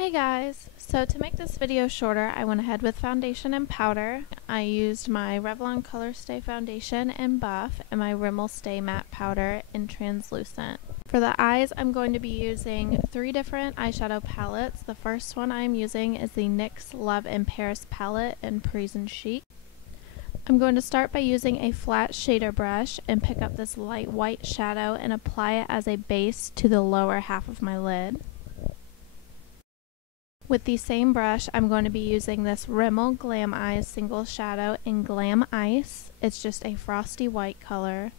Hey guys! So to make this video shorter, I went ahead with foundation and powder. I used my Revlon Colorstay foundation in buff and my Rimmel Stay Matte powder in translucent. For the eyes, I'm going to be using 3 different eyeshadow palettes. The first one I'm using is the NYX Love in Paris palette in Parisian Chic. I'm going to start by using a flat shader brush and pick up this light white shadow and apply it as a base to the lower half of my lid. With the same brush, I'm going to be using this Rimmel Glam Eyes Single Shadow in Glam Ice. It's just a frosty white color,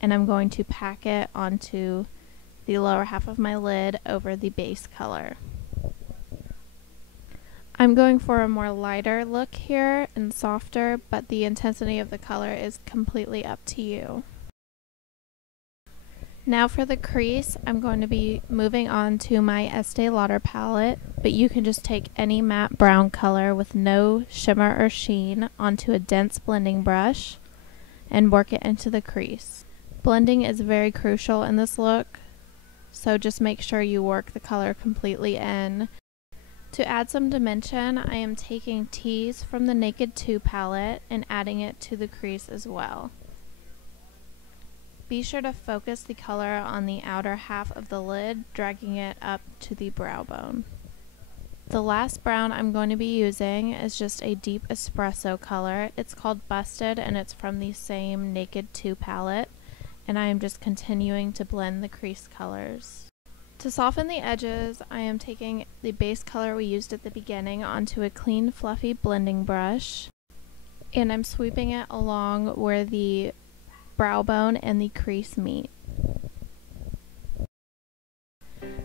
and I'm going to pack it onto the lower half of my lid over the base color. I'm going for a more lighter look here and softer, but the intensity of the color is completely up to you. Now for the crease, I'm going to be moving on to my Estee Lauder palette, but you can just take any matte brown color with no shimmer or sheen onto a dense blending brush and work it into the crease. Blending is very crucial in this look, so just make sure you work the color completely in. To add some dimension, I am taking Tease from the Naked2 palette and adding it to the crease as well. Be sure to focus the color on the outer half of the lid, dragging it up to the brow bone. The last brown I'm going to be using is just a deep espresso color. It's called Busted and it's from the same Naked2 palette, and I am just continuing to blend the crease colors. To soften the edges, I am taking the base color we used at the beginning onto a clean fluffy blending brush, and I'm sweeping it along where the brow bone and the crease meet.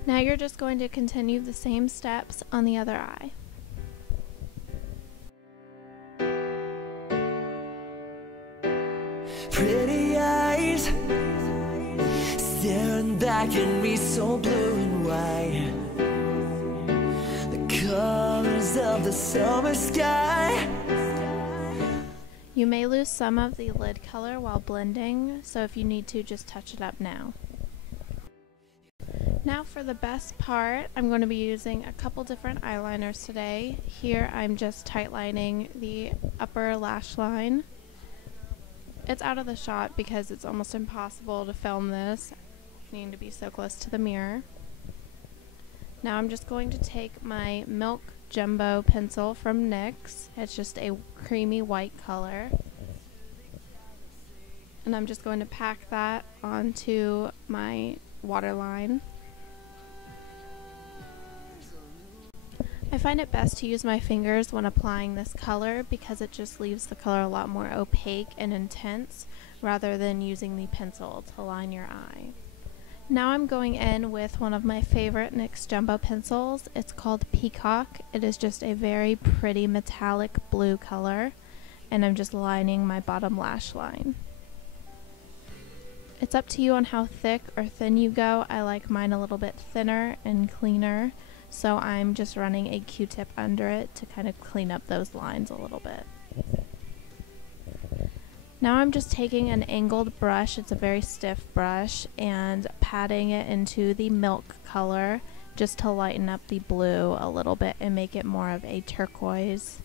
Now you're just going to continue the same steps on the other eye. Pretty eyes staring back at me, so blue and white, the colors of the summer sky. You may lose some of the lid color while blending, so if you need to, just touch it up now. Now for the best part, I'm going to be using a couple different eyeliners today. Here I'm just tightlining the upper lash line. It's out of the shot because it's almost impossible to film this, needing to be so close to the mirror. Now I'm just going to take my Milk Jumbo pencil from NYX. It's just a creamy white color, and I'm just going to pack that onto my waterline. I find it best to use my fingers when applying this color because it just leaves the color a lot more opaque and intense rather than using the pencil to line your eye. Now I'm going in with one of my favorite NYX Jumbo pencils. It's called Peacock. It is just a very pretty metallic blue color, and I'm just lining my bottom lash line. It's up to you on how thick or thin you go. I like mine a little bit thinner and cleaner, so I'm just running a Q-tip under it to kind of clean up those lines a little bit. Now I'm just taking an angled brush, it's a very stiff brush, and patting it into the milk color just to lighten up the blue a little bit and make it more of a turquoise.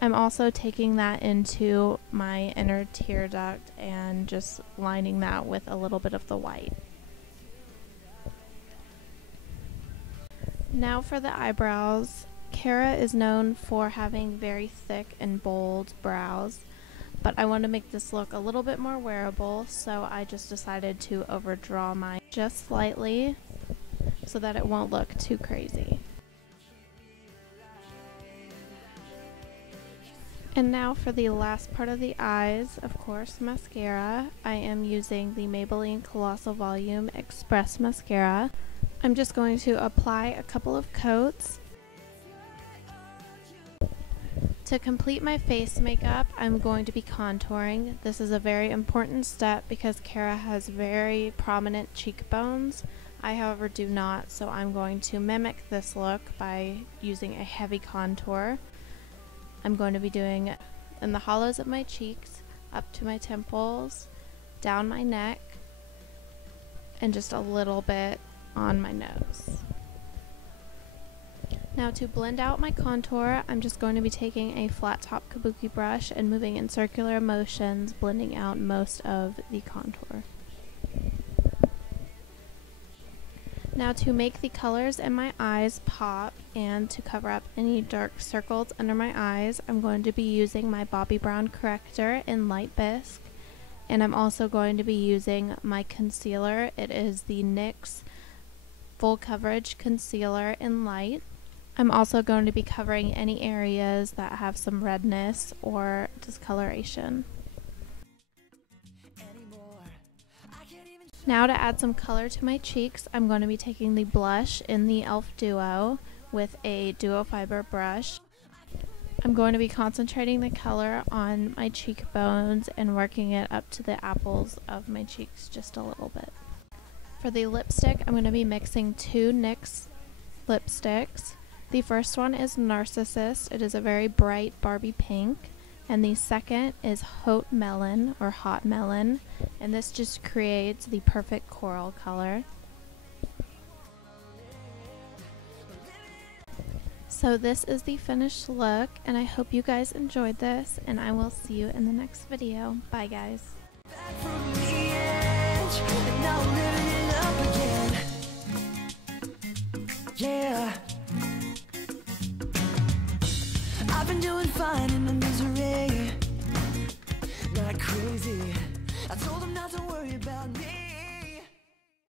I'm also taking that into my inner tear duct and just lining that with a little bit of the white. Now for the eyebrows. Cara is known for having very thick and bold brows, but I want to make this look a little bit more wearable, so I just decided to overdraw mine just slightly so that it won't look too crazy. And now for the last part of the eyes, of course, mascara. I am using the Maybelline Colossal Volume Express Mascara. I'm just going to apply a couple of coats. To complete my face makeup, I'm going to be contouring. This is a very important step because Cara has very prominent cheekbones. I, however, do not, so I'm going to mimic this look by using a heavy contour. I'm going to be doing it in the hollows of my cheeks, up to my temples, down my neck, and just a little bit on my nose. Now to blend out my contour, I'm just going to be taking a flat top Kabuki brush and moving in circular motions, blending out most of the contour. Now to make the colors in my eyes pop and to cover up any dark circles under my eyes, I'm going to be using my Bobbi Brown corrector in Light Bisque, and I'm also going to be using my concealer. It is the NYX Full Coverage Concealer in Light. I'm also going to be covering any areas that have some redness or discoloration. Now to add some color to my cheeks, I'm going to be taking the blush in the e.l.f. Duo with a Duo Fibre brush. I'm going to be concentrating the color on my cheekbones and working it up to the apples of my cheeks just a little bit. For the lipstick, I'm going to be mixing two NYX lipsticks. The first one is Narcissist. It is a very bright Barbie pink. And the second is Hot Melon, or Hot Melon, and this just creates the perfect coral color. So this is the finished look, and I hope you guys enjoyed this, and I will see you in the next video. Bye guys. Yeah, I've been doing fine in the misery, not crazy. I told them not to worry about me.